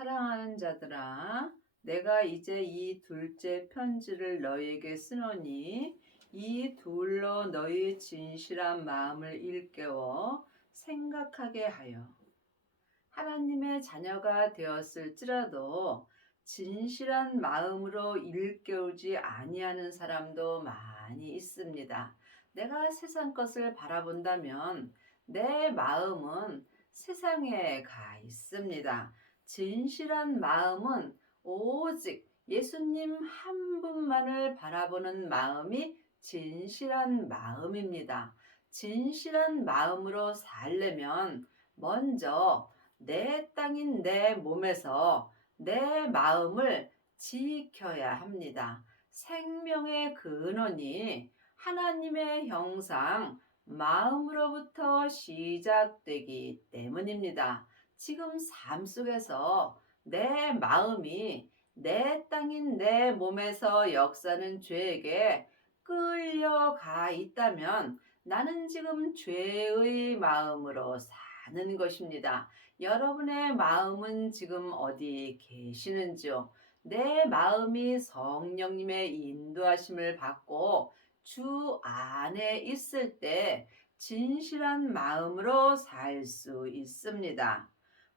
사랑하는 자들아, 내가 이제 이 둘째 편지를 너희에게 쓰노니 이 둘로 너희 진실한 마음을 일깨워 생각하게 하여 하나님의 자녀가 되었을지라도 진실한 마음으로 일깨우지 아니하는 사람도 많이 있습니다. 내가 세상 것을 바라본다면 내 마음은 세상에 가 있습니다. 진실한 마음은 오직 예수님 한 분만을 바라보는 마음이 진실한 마음입니다. 진실한 마음으로 살려면 먼저 내 땅인 내 몸에서 내 마음을 지켜야 합니다. 생명의 근원이 하나님의 형상, 마음으로부터 시작되기 때문입니다. 지금 삶 속에서 내 마음이 내 땅인 내 몸에서 역사는 죄에게 끌려가 있다면 나는 지금 죄의 마음으로 사는 것입니다. 여러분의 마음은 지금 어디 계시는지요? 내 마음이 성령님의 인도하심을 받고 주 안에 있을 때 진실한 마음으로 살 수 있습니다.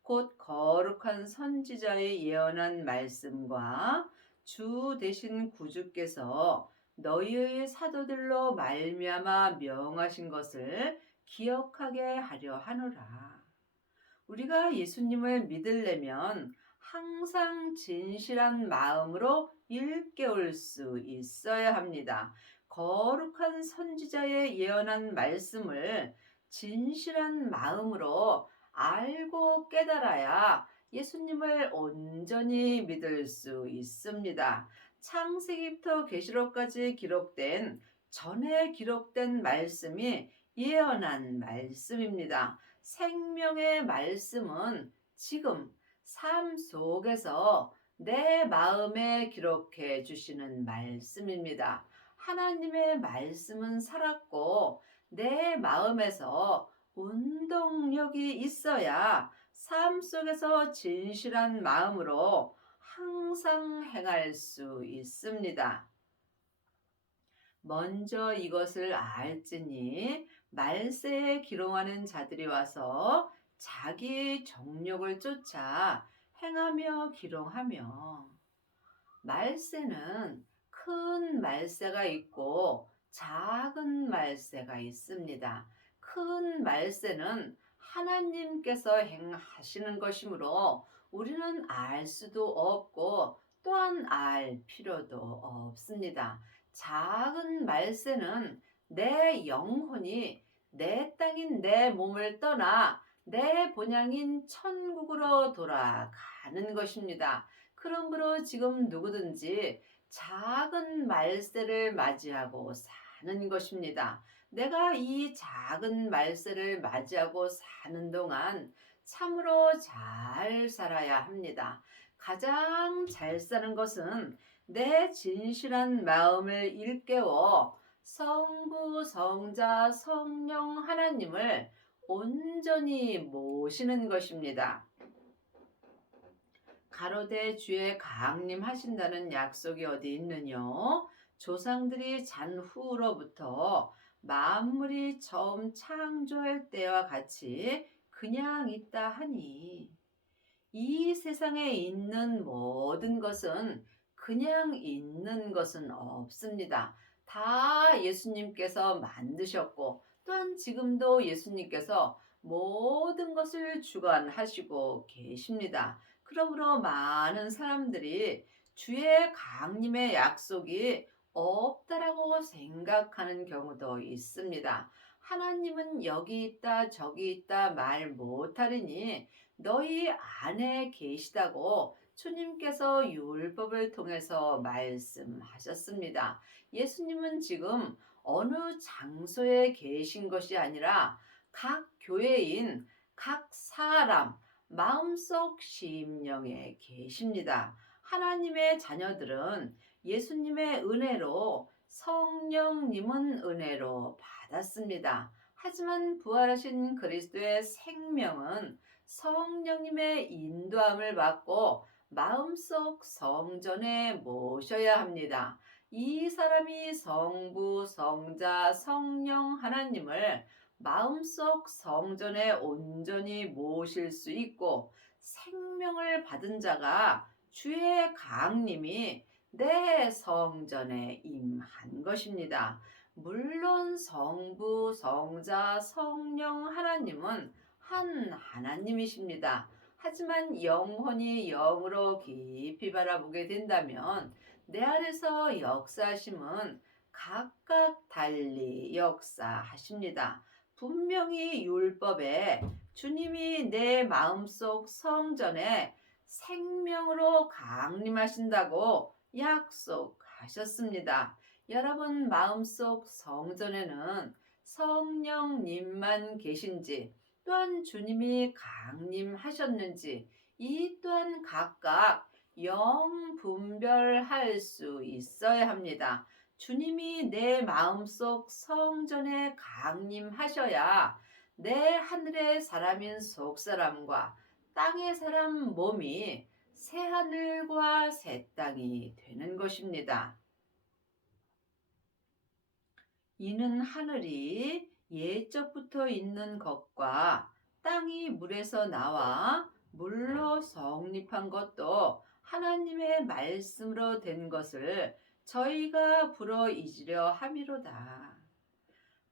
곧 거룩한 선지자의 예언한 말씀과 주 되신 구주께서 너희의 사도들로 말미암아 명하신 것을 기억하게 하려 하노라. 우리가 예수님을 믿으려면 항상 진실한 마음으로 일깨울 수 있어야 합니다. 거룩한 선지자의 예언한 말씀을 진실한 마음으로 알고 깨달아야 예수님을 온전히 믿을 수 있습니다. 창세기부터 계시록까지 기록된 전에 기록된 말씀이 예언한 말씀입니다. 생명의 말씀은 지금 삶 속에서 내 마음에 기록해 주시는 말씀입니다. 하나님의 말씀은 살았고 내 마음에서 운동력이 있어야 삶 속에서 진실한 마음으로 항상 행할 수 있습니다. 먼저 이것을 알지니 말세에 기롱하는 자들이 와서 자기 정욕을 쫓아 행하며 기롱하며. 말세는 큰 말세가 있고 작은 말세가 있습니다. 큰 말세는 하나님께서 행하시는 것이므로 우리는 알 수도 없고 또한 알 필요도 없습니다. 작은 말세는 내 영혼이 내 땅인 내 몸을 떠나 내 본향인 천국으로 돌아가는 것입니다. 그러므로 지금 누구든지 작은 말세를 맞이하고 사는 것입니다. 내가 이 작은 말세를 맞이하고 사는 동안 참으로 잘 살아야 합니다. 가장 잘 사는 것은 내 진실한 마음을 일깨워 성부, 성자, 성령 하나님을 온전히 모시는 것입니다. 가로되 주의 강림하신다는 약속이 어디 있느뇨? 조상들이 잔 후로부터 만물이 처음 창조할 때와 같이 그냥 있다 하니 이 세상에 있는 모든 것은 그냥 있는 것은 없습니다. 다 예수님께서 만드셨고 또한 지금도 예수님께서 모든 것을 주관하시고 계십니다. 그러므로 많은 사람들이 주의 강림의 약속이 없다라고 생각하는 경우도 있습니다. 하나님은 여기 있다 저기 있다 말 못하리니 너희 안에 계시다고 주님께서 율법을 통해서 말씀하셨습니다. 예수님은 지금 어느 장소에 계신 것이 아니라 각 교회인 각 사람 마음속 심령에 계십니다. 하나님의 자녀들은 예수님의 은혜로 성령님은 은혜로 받았습니다. 하지만 부활하신 그리스도의 생명은 성령님의 인도함을 받고 마음속 성전에 모셔야 합니다. 이 사람이 성부, 성자, 성령 하나님을 마음속 성전에 온전히 모실 수 있고 생명을 받은 자가 주의 강림이 내 성전에 임한 것입니다. 물론 성부, 성자, 성령 하나님은 한 하나님이십니다. 하지만 영혼이 영으로 깊이 바라보게 된다면 내 안에서 역사하심은 각각 달리 역사하십니다. 분명히 율법에 주님이 내 마음속 성전에 생명으로 강림하신다고 약속하셨습니다. 여러분 마음속 성전에는 성령님만 계신지 또한 주님이 강림하셨는지 이 또한 각각 영분별할 수 있어야 합니다. 주님이 내 마음속 성전에 강림하셔야 내 하늘의 사람인 속사람과 땅의 사람 몸이 새하늘과 새 땅이 되는 것입니다. 이는 하늘이 예적부터 있는 것과 땅이 물에서 나와 물로 성립한 것도 하나님의 말씀으로 된 것을 저희가 불어 잊으려 함이로다.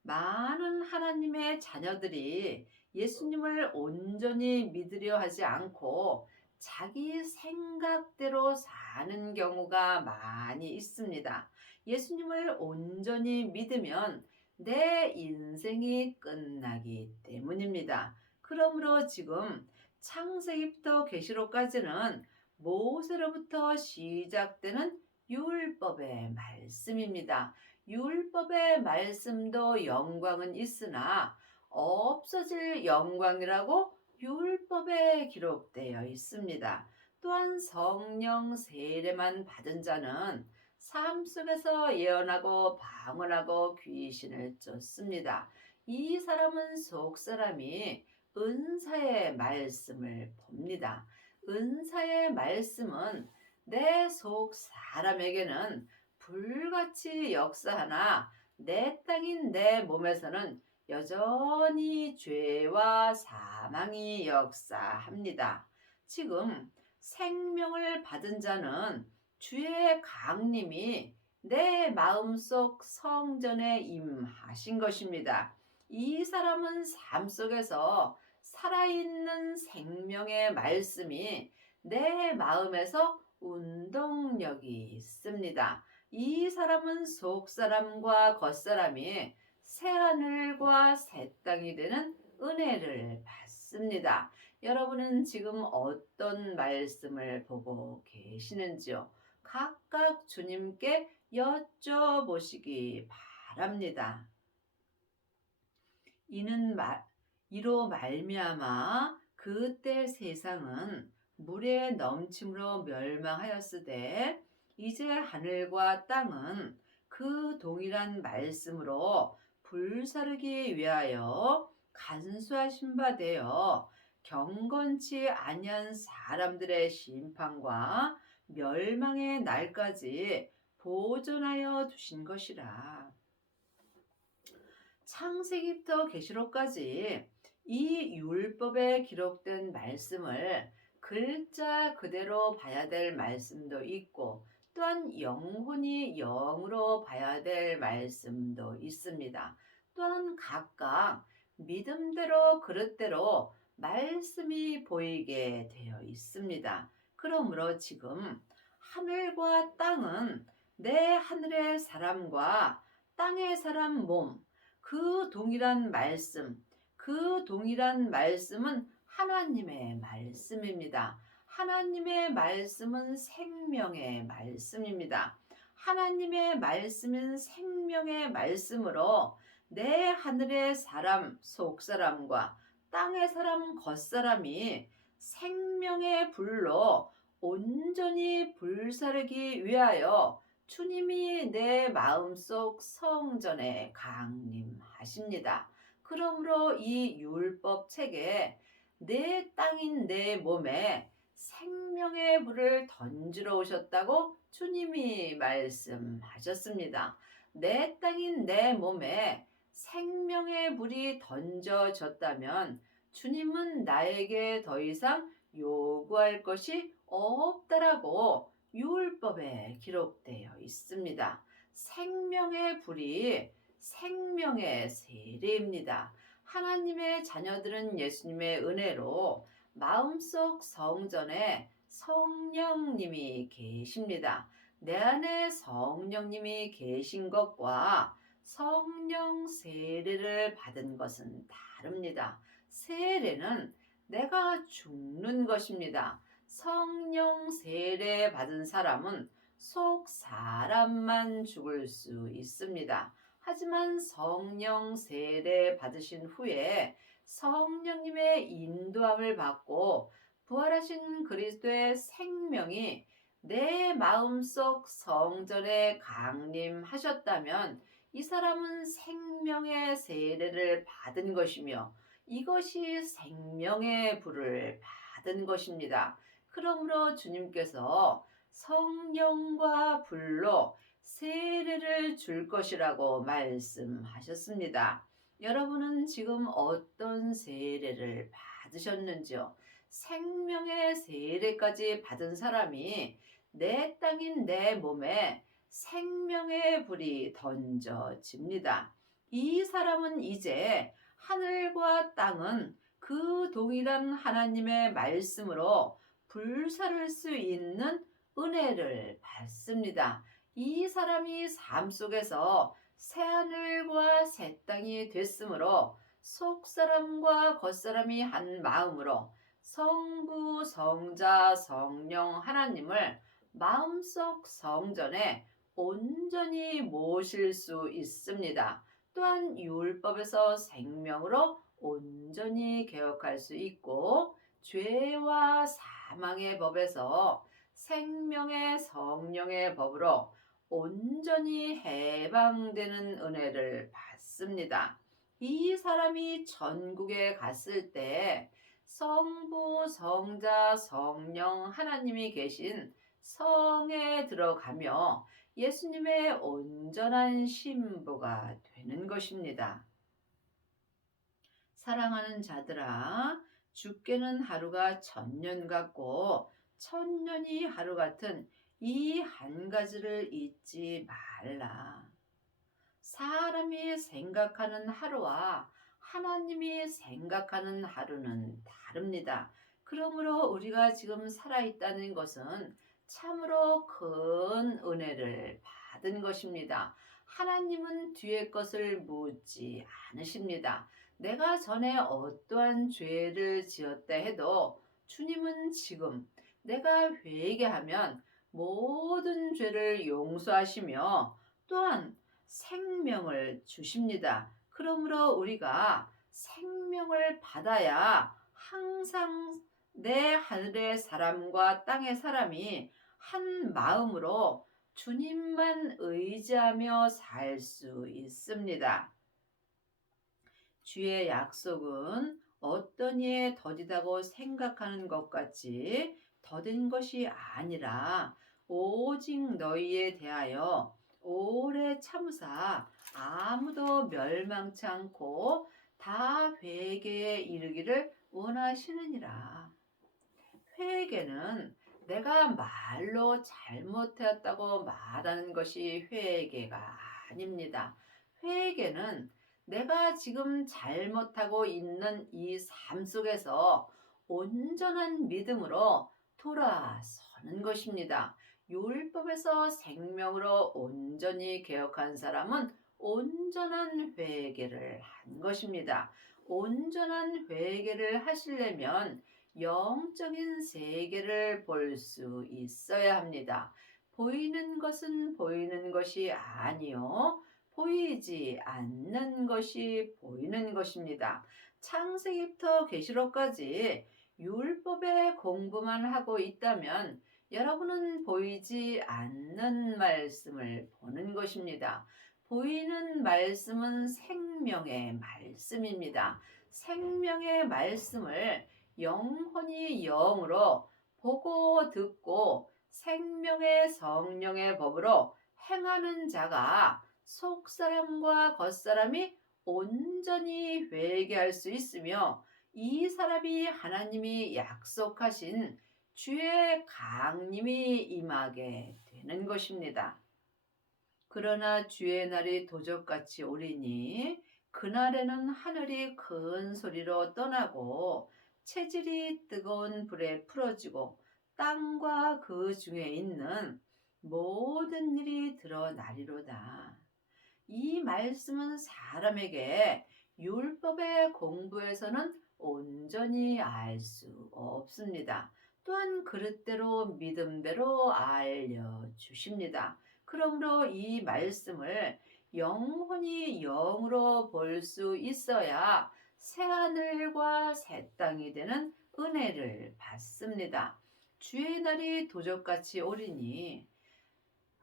많은 하나님의 자녀들이 예수님을 온전히 믿으려 하지 않고 자기 생각대로 사는 경우가 많이 있습니다. 예수님을 온전히 믿으면 내 인생이 끝나기 때문입니다. 그러므로 지금 창세기부터 계시록까지는 모세로부터 시작되는 율법의 말씀입니다. 율법의 말씀도 영광은 있으나 없어질 영광이라고 율법에 기록되어 있습니다. 또한 성령 세례만 받은 자는 삶 속에서 예언하고 방언하고 귀신을 쫓습니다. 이 사람은 속사람이 은사의 말씀을 봅니다. 은사의 말씀은 내 속 사람에게는 불같이 역사하나 내 땅인 내 몸에서는 여전히 죄와 사망이 역사합니다. 지금 생명을 받은 자는 주의 강림이 내 마음속 성전에 임하신 것입니다. 이 사람은 삶 속에서 살아있는 생명의 말씀이 내 마음에서 운동력이 있습니다. 이 사람은 속사람과 겉사람이 새하늘과 새 땅이 되는 은혜를 받습니다. 여러분은 지금 어떤 말씀을 보고 계시는지요? 각각 주님께 여쭤보시기 바랍니다. 이로 말미암아 그때 세상은 물의 넘침으로 멸망하였으되 이제 하늘과 땅은 그 동일한 말씀으로 불사르기 위하여 간수하신 바 되어 경건치 아니한 사람들의 심판과 멸망의 날까지 보존하여 두신 것이라. 창세기부터 계시록까지 이 율법에 기록된 말씀을 글자 그대로 봐야 될 말씀도 있고 또한 영혼이 영으로 봐야 될 말씀도 있습니다. 또한 각각 믿음대로 그릇대로 말씀이 보이게 되어 있습니다. 그러므로 지금 하늘과 땅은 내 하늘의 사람과 땅의 사람 몸, 그 동일한 말씀은 하나님의 말씀입니다. 하나님의 말씀은 생명의 말씀입니다. 하나님의 말씀은 생명의 말씀으로 내 하늘의 사람, 속사람과 땅의 사람, 겉사람이 생명의 불로 온전히 불사르기 위하여 주님이 내 마음속 성전에 강림하십니다. 그러므로 이 율법 책에 내 땅인 내 몸에 생명의 불을 던지러 오셨다고 주님이 말씀하셨습니다. 내 땅인 내 몸에 생명의 불이 던져졌다면 주님은 나에게 더 이상 요구할 것이 없다라고 율법에 기록되어 있습니다. 생명의 불이 생명의 세례입니다. 하나님의 자녀들은 예수님의 은혜로 마음속 성전에 성령님이 계십니다. 내 안에 성령님이 계신 것과 성령 세례를 받은 것은 다릅니다. 세례는 내가 죽는 것입니다. 성령 세례 받은 사람은 속 사람만 죽을 수 있습니다. 하지만 성령 세례 받으신 후에 성령님의 인도함을 받고 부활하신 그리스도의 생명이 내 마음속 성전에 강림하셨다면 이 사람은 생명의 세례를 받은 것이며 이것이 생명의 불을 받은 것입니다. 그러므로 주님께서 성령과 불로 세례를 줄 것이라고 말씀하셨습니다. 여러분은 지금 어떤 세례를 받으셨는지요? 생명의 세례까지 받은 사람이 내 땅인 내 몸에 생명의 불이 던져집니다. 이 사람은 이제 하늘과 땅은 그 동일한 하나님의 말씀으로 불사를 수 있는 은혜를 받습니다. 이 사람이 삶 속에서 새하늘과 새 땅이 됐으므로 속사람과 겉사람이 한 마음으로 성부, 성자, 성령 하나님을 마음속 성전에 온전히 모실 수 있습니다. 또한 율법에서 생명으로 온전히 개혁할 수 있고 죄와 사망의 법에서 생명의 성령의 법으로 온전히 해방되는 은혜를 받습니다. 이 사람이 전국에 갔을 때 성부, 성자, 성령 하나님이 계신 성에 들어가며 예수님의 온전한 신부가 되는 것입니다. 사랑하는 자들아, 죽게는 하루가 천년 같고 천년이 하루 같은 이 한 가지를 잊지 말라. 사람이 생각하는 하루와 하나님이 생각하는 하루는 다릅니다. 그러므로 우리가 지금 살아있다는 것은 참으로 큰 은혜를 받은 것입니다. 하나님은 뒤의 것을 묻지 않으십니다. 내가 전에 어떠한 죄를 지었다 해도 주님은 지금 내가 회개하면 모든 죄를 용서하시며 또한 생명을 주십니다. 그러므로 우리가 생명을 받아야 항상 내 하늘의 사람과 땅의 사람이 한 마음으로 주님만 의지하며 살 수 있습니다. 주의 약속은 어떤 이에 더디다고 생각하는 것 같이 더딘 것이 아니라 오직 너희에 대하여 오래 참으사 아무도 멸망치 않고 다 회개에 이르기를 원하시느니라. 회개는 내가 말로 잘못했다고 말하는 것이 회개가 아닙니다. 회개는 내가 지금 잘못하고 있는 이 삶 속에서 온전한 믿음으로 돌아서는 것입니다. 율법에서 생명으로 온전히 개혁한 사람은 온전한 회개를 한 것입니다. 온전한 회개를 하시려면 영적인 세계를 볼 수 있어야 합니다. 보이는 것은 보이는 것이 아니요 보이지 않는 것이 보이는 것입니다. 창세기부터 계시록까지 율법의 공부만 하고 있다면 여러분은 보이지 않는 말씀을 보는 것입니다. 보이는 말씀은 생명의 말씀입니다. 생명의 말씀을 영혼이 영으로 보고 듣고 생명의 성령의 법으로 행하는 자가 속사람과 겉사람이 온전히 회개할 수 있으며 이 사람이 하나님이 약속하신 주의 강림이 임하게 되는 것입니다. 그러나 주의 날이 도적같이 오리니 그날에는 하늘이 큰 소리로 떠나고 체질이 뜨거운 불에 풀어지고 땅과 그 중에 있는 모든 일이 드러나리로다. 이 말씀은 사람에게 율법의 공부에서는 온전히 알 수 없습니다. 또한 그릇대로 믿음대로 알려주십니다. 그러므로 이 말씀을 영혼이 영으로 볼 수 있어야 새하늘과 새 땅이 되는 은혜를 받습니다. 주의 날이 도적같이 오리니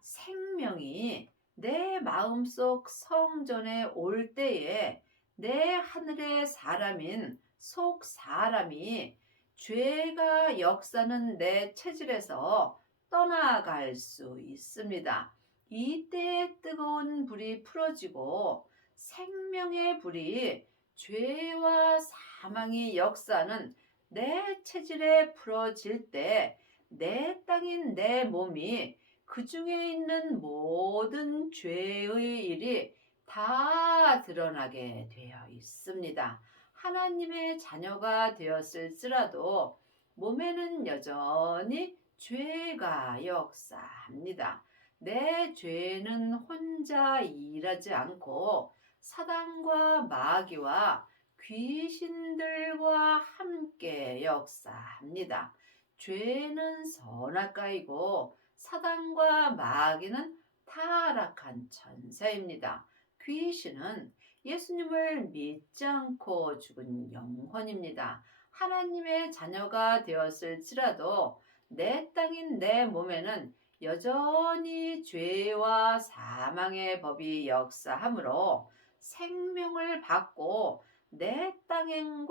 생명이 내 마음속 성전에 올 때에 내 하늘의 사람인 속 사람이 죄가 역사는 내 체질에서 떠나갈 수 있습니다. 이때 뜨거운 불이 풀어지고 생명의 불이 죄와 사망이 역사는 내 체질에 풀어질 때 내 땅인 내 몸이 그 중에 있는 모든 죄의 일이 다 드러나게 되어 있습니다. 하나님의 자녀가 되었을지라도 몸에는 여전히 죄가 역사합니다. 내 죄는 혼자 일하지 않고 사단과 마귀와 귀신들과 함께 역사합니다. 죄는 선악과이고 사단과 마귀는 타락한 천사입니다. 귀신은 예수님을 믿지 않고 죽은 영혼입니다. 하나님의 자녀가 되었을지라도 내 땅인 내 몸에는 여전히 죄와 사망의 법이 역사하므로 생명을 받고 내 땅인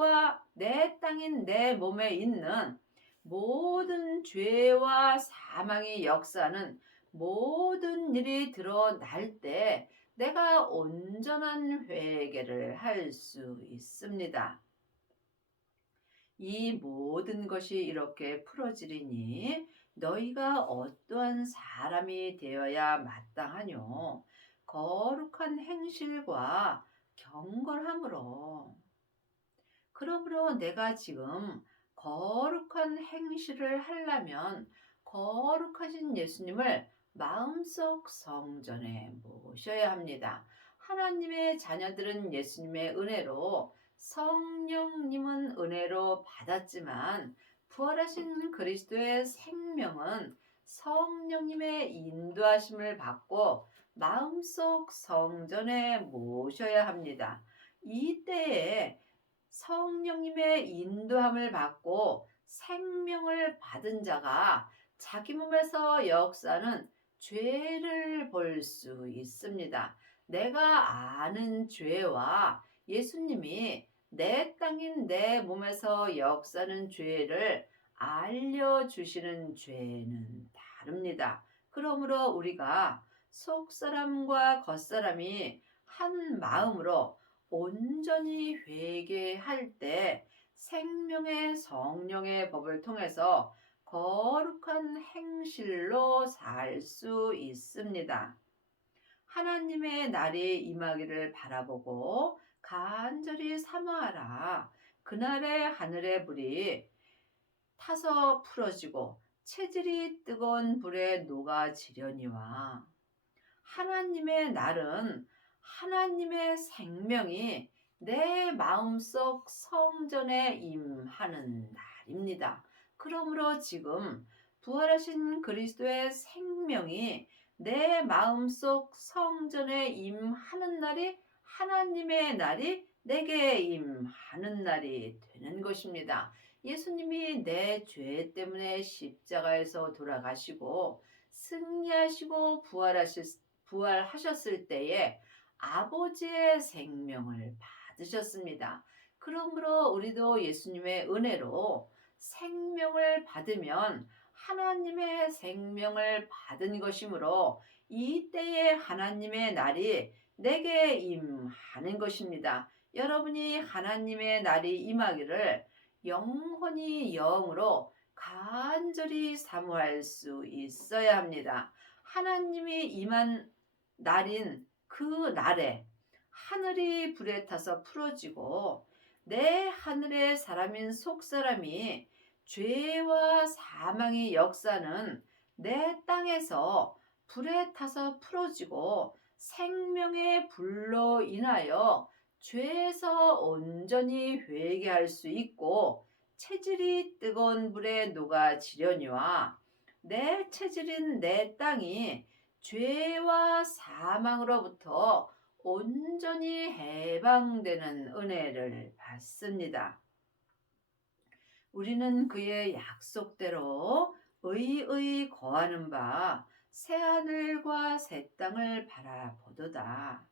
내 몸에 있는 모든 죄와 사망의 역사는 모든 일이 드러날 때 내가 온전한 회개를 할 수 있습니다. 이 모든 것이 이렇게 풀어지리니 너희가 어떠한 사람이 되어야 마땅하뇨? 거룩한 행실과 경건함으로. 그러므로 내가 지금 거룩한 행실을 하려면 거룩하신 예수님을 마음속 성전에 모셔야 합니다. 하나님의 자녀들은 예수님의 은혜로 성령님은 은혜로 받았지만 부활하신 그리스도의 생명은 성령님의 인도하심을 받고 마음속 성전에 모셔야 합니다. 이때에 성령님의 인도함을 받고 생명을 받은 자가 자기 몸에서 역사는 죄를 볼 수 있습니다. 내가 아는 죄와 예수님이 내 땅인 내 몸에서 역사는 죄를 알려주시는 죄는 다릅니다. 그러므로 우리가 속사람과 겉사람이 한 마음으로 온전히 회개할 때 생명의 성령의 법을 통해서 거룩한 행실로 살 수 있습니다. 하나님의 날이 임하기를 바라보고 간절히 사모하라. 그날의 하늘의 불이 타서 풀어지고 체질이 뜨거운 불에 녹아지려니와 하나님의 날은 하나님의 생명이 내 마음속 성전에 임하는 날입니다. 그러므로 지금 부활하신 그리스도의 생명이 내 마음속 성전에 임하는 날이 하나님의 날이 내게 임하는 날이 되는 것입니다. 예수님이 내 죄 때문에 십자가에서 돌아가시고 승리하시고 부활하셨을 때에 아버지의 생명을 받으셨습니다. 그러므로 우리도 예수님의 은혜로 생명을 받으면 하나님의 생명을 받은 것이므로 이때에 하나님의 날이 내게 임하는 것입니다. 여러분이 하나님의 날이 임하기를 영혼이 영으로 간절히 사모할 수 있어야 합니다. 하나님이 임한 날인 그 날에 하늘이 불에 타서 풀어지고 내 하늘의 사람인 속사람이 죄와 사망의 역사는 내 땅에서 불에 타서 풀어지고 생명의 불로 인하여 죄에서 온전히 회개할 수 있고 체질이 뜨거운 불에 녹아지려니와 내 체질인 내 땅이 죄와 사망으로부터 온전히 해방되는 은혜를 받습니다. 우리는 그의 약속대로 의의 거하는 바 새하늘과 새 땅을 바라보도다.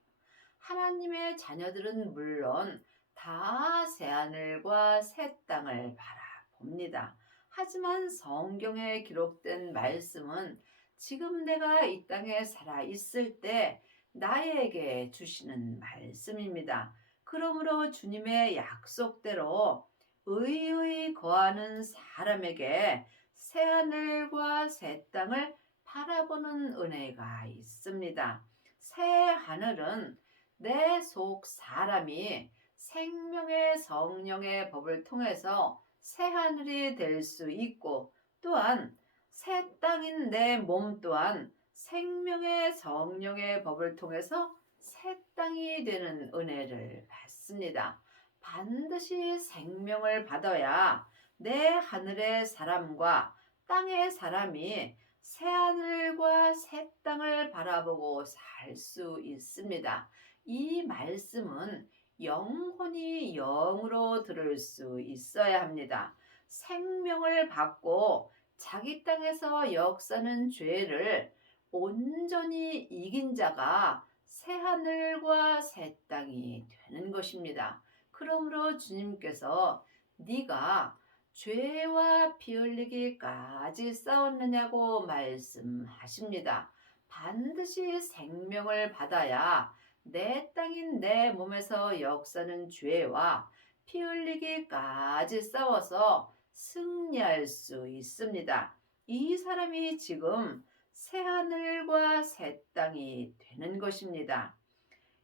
하나님의 자녀들은 물론 다 새하늘과 새 땅을 바라봅니다. 하지만 성경에 기록된 말씀은 지금 내가 이 땅에 살아 있을 때 나에게 주시는 말씀입니다. 그러므로 주님의 약속대로 의의 거하는 사람에게 새하늘과 새 땅을 바라보는 은혜가 있습니다. 새 하늘은 내 속 사람이 생명의 성령의 법을 통해서 새 하늘이 될 수 있고 또한 새 땅인 내 몸 또한 생명의 성령의 법을 통해서 새 땅이 되는 은혜를 받습니다. 반드시 생명을 받아야 내 하늘의 사람과 땅의 사람이 새 하늘과 새 땅을 바라보고 살 수 있습니다. 이 말씀은 영혼이 영으로 들을 수 있어야 합니다. 생명을 받고 자기 땅에서 역사는 죄를 온전히 이긴 자가 새 하늘과 새 땅이 되는 것입니다. 그러므로 주님께서 네가 죄와 피 흘리기까지 싸웠느냐고 말씀하십니다. 반드시 생명을 받아야 내 땅인 내 몸에서 역사는 죄와 피 흘리기까지 싸워서 승리할 수 있습니다. 이 사람이 지금 새하늘과 새 땅이 되는 것입니다.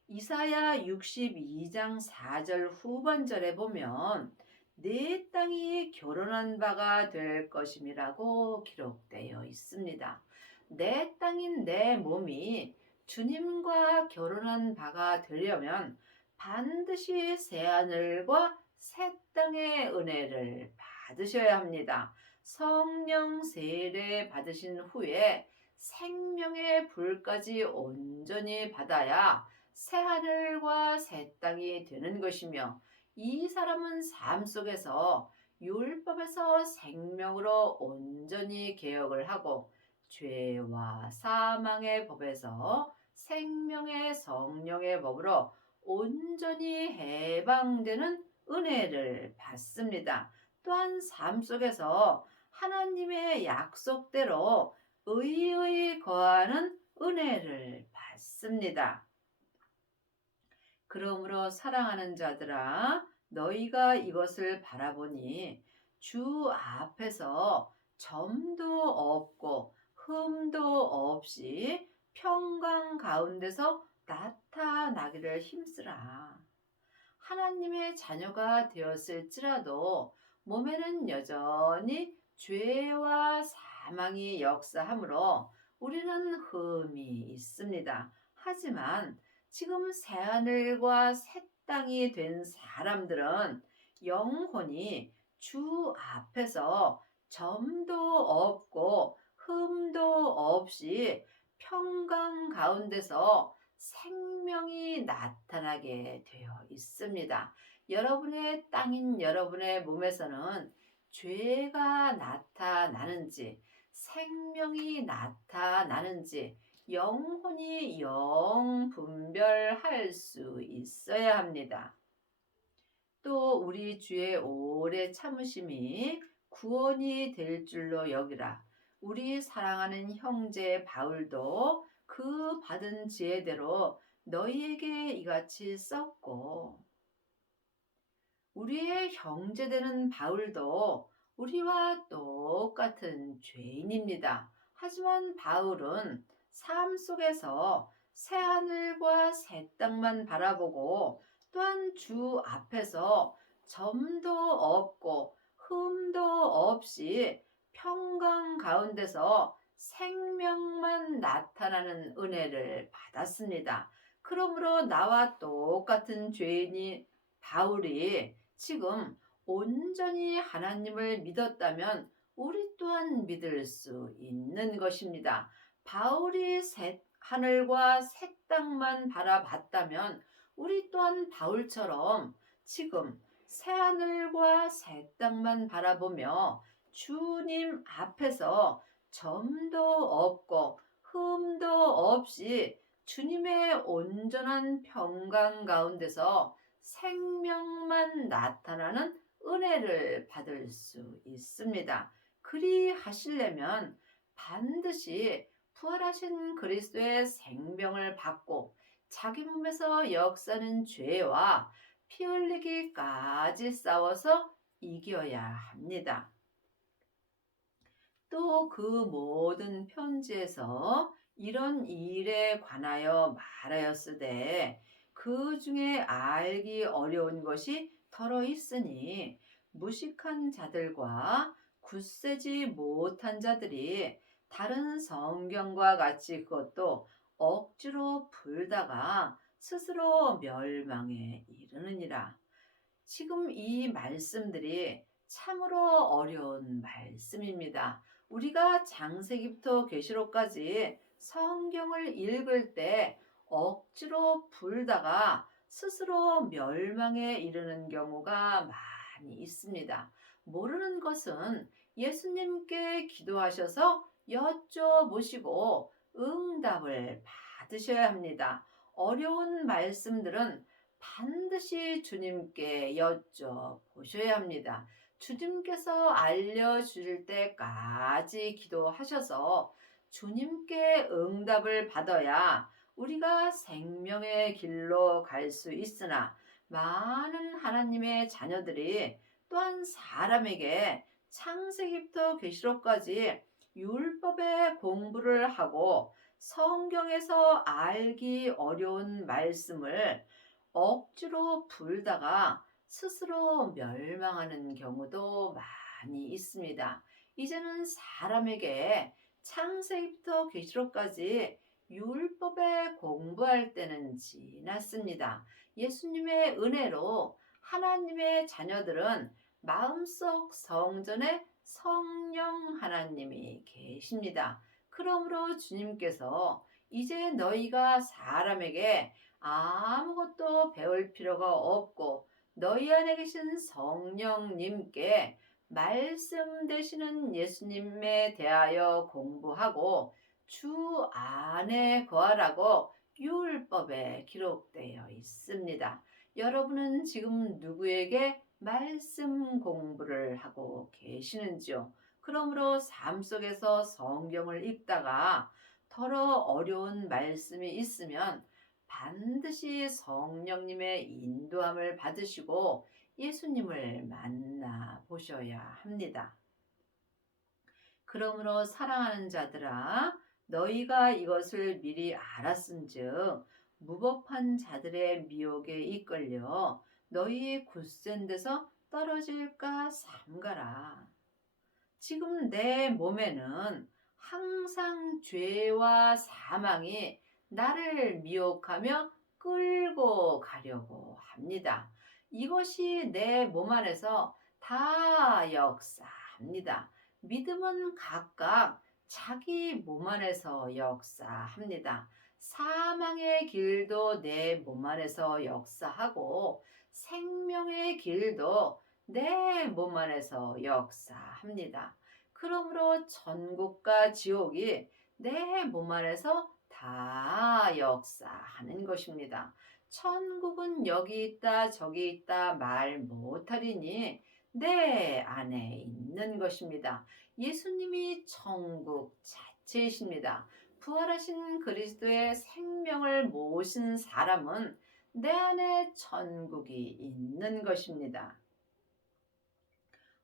이사야 62장 4절 후반절에 보면 내 땅이 결혼한 바가 될 것임이라고 기록되어 있습니다. 내 땅인 내 몸이 주님과 결혼한 바가 되려면 반드시 새하늘과 새 땅의 은혜를 받으셔야 합니다. 성령 세례 받으신 후에 생명의 불까지 온전히 받아야 새하늘과 새 땅이 되는 것이며 이 사람은 삶 속에서 율법에서 생명으로 온전히 개혁을 하고 죄와 사망의 법에서 생명의 성령의 법으로 온전히 해방되는 은혜를 받습니다. 또한 삶 속에서 하나님의 약속대로 의의 거하는 은혜를 받습니다. 그러므로 사랑하는 자들아 너희가 이것을 바라보니 주 앞에서 점도 없고 흠도 없이 평강 가운데서 나타나기를 힘쓰라. 하나님의 자녀가 되었을지라도 몸에는 여전히 죄와 사망이 역사하므로 우리는 흠이 있습니다. 하지만 지금 새하늘과 새 땅이 된 사람들은 영혼이 주 앞에서 점도 없고 흠도 없이 평강 가운데서 생명이 나타나게 되어 있습니다. 여러분의 땅인 여러분의 몸에서는 죄가 나타나는지 생명이 나타나는지 영혼이 영 분별할 수 있어야 합니다. 또 우리 주의 오래 참으심이 구원이 될 줄로 여기라. 우리 사랑하는 형제 바울도 그 받은 지혜대로 너희에게 이같이 썼고, 우리의 형제되는 바울도 우리와 똑같은 죄인입니다. 하지만 바울은 삶 속에서 새 하늘과 새 땅만 바라보고, 또한 주 앞에서 점도 없고 흠도 없이 평강 가운데서 생명만 나타나는 은혜를 받았습니다. 그러므로 나와 똑같은 죄인이 바울이 지금 온전히 하나님을 믿었다면 우리 또한 믿을 수 있는 것입니다. 바울이 새 하늘과 새 땅만 바라봤다면 우리 또한 바울처럼 지금 새 하늘과 새 땅만 바라보며 주님 앞에서 점도 없고 흠도 없이 주님의 온전한 평강 가운데서 생명만 나타나는 은혜를 받을 수 있습니다. 그리하시려면 반드시 부활하신 그리스도의 생명을 받고 자기 몸에서 역사는 죄와 피 흘리기까지 싸워서 이겨야 합니다. 또 그 모든 편지에서 이런 일에 관하여 말하였으되 그 중에 알기 어려운 것이 더러 있으니 무식한 자들과 굳세지 못한 자들이 다른 성경과 같이 그것도 억지로 풀다가 스스로 멸망에 이르느니라. 지금 이 말씀들이 참으로 어려운 말씀입니다. 우리가 창세기부터 계시록까지 성경을 읽을 때 억지로 풀다가 스스로 멸망에 이르는 경우가 많이 있습니다. 모르는 것은 예수님께 기도하셔서 여쭤보시고 응답을 받으셔야 합니다. 어려운 말씀들은 반드시 주님께 여쭤보셔야 합니다. 주님께서 알려주실 때까지 기도하셔서 주님께 응답을 받아야 우리가 생명의 길로 갈 수 있으나, 많은 하나님의 자녀들이 또한 사람에게 창세기부터 계시록까지 율법의 공부를 하고 성경에서 알기 어려운 말씀을 억지로 풀다가 스스로 멸망하는 경우도 많이 있습니다. 이제는 사람에게 창세기부터 계시록까지 율법에 공부할 때는 지났습니다. 예수님의 은혜로 하나님의 자녀들은 마음속 성전에 성령 하나님이 계십니다. 그러므로 주님께서 이제 너희가 사람에게 아무것도 배울 필요가 없고 너희 안에 계신 성령님께 말씀 되시는 예수님에 대하여 공부하고 주 안에 거하라고 율법에 기록되어 있습니다. 여러분은 지금 누구에게 말씀 공부를 하고 계시는지요? 그러므로 삶 속에서 성경을 읽다가 더러 어려운 말씀이 있으면 반드시 성령님의 인도함을 받으시고 예수님을 만나 보셔야 합니다. 그러므로 사랑하는 자들아, 너희가 이것을 미리 알았은즉 무법한 자들의 미혹에 이끌려 너희의 굳센 데서 떨어질까 삼가라. 지금 내 몸에는 항상 죄와 사망이 나를 미혹하며 끌고 가려고 합니다. 이것이 내 몸 안에서 다 역사합니다. 믿음은 각각 자기 몸 안에서 역사합니다. 사망의 길도 내 몸 안에서 역사하고 생명의 길도 내 몸 안에서 역사합니다. 그러므로 천국과 지옥이 내 몸 안에서 다 역사하는 것입니다. 천국은 여기 있다, 저기 있다 말 못하리니 내 안에 있는 것입니다. 예수님이 천국 자체이십니다. 부활하신 그리스도의 생명을 모신 사람은 내 안에 천국이 있는 것입니다.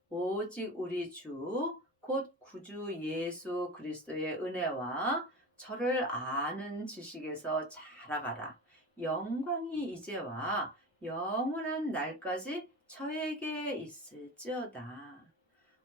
오직 우리 주, 곧 구주 예수 그리스도의 은혜와 저를 아는 지식에서 자라가라. 영광이 이제와 영원한 날까지 저에게 있을지어다.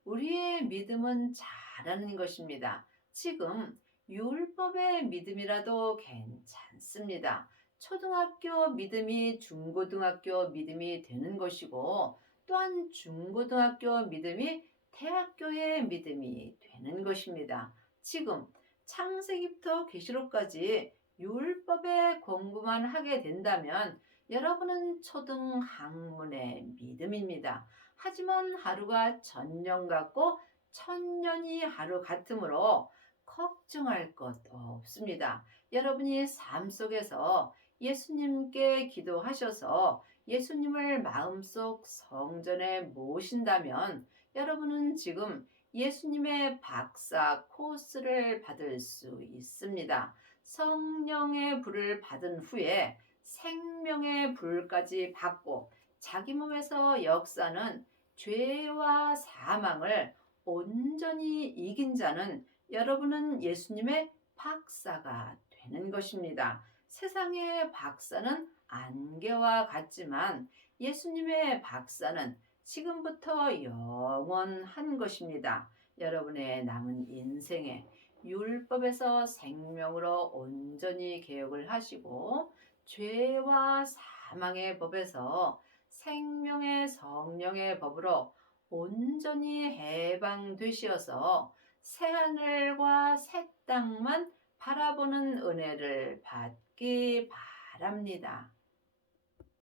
우리의 믿음은 자라는 것입니다. 지금 율법의 믿음이라도 괜찮습니다. 초등학교 믿음이 중고등학교 믿음이 되는 것이고 또한 중고등학교 믿음이 대학교의 믿음이 되는 것입니다. 지금 창세기부터 계시록까지 율법의 공부만 하게 된다면 여러분은 초등 학문의 믿음입니다. 하지만 하루가 천년 같고 천년이 하루 같으므로 걱정할 것 없습니다. 여러분이 삶 속에서 예수님께 기도하셔서 예수님을 마음속 성전에 모신다면 여러분은 지금 예수님의 박사 코스를 받을 수 있습니다. 성령의 불을 받은 후에 생명의 불까지 받고 자기 몸에서 역사는 죄와 사망을 온전히 이긴 자는 여러분은 예수님의 박사가 되는 것입니다. 세상의 박사는 안개와 같지만 예수님의 박사는 지금부터 영원한 것입니다. 여러분의 남은 인생에 율법에서 생명으로 온전히 개혁을 하시고 죄와 사망의 법에서 생명의 성령의 법으로 온전히 해방되시어서 새하늘과 새 땅만 바라보는 은혜를 받기 바랍니다.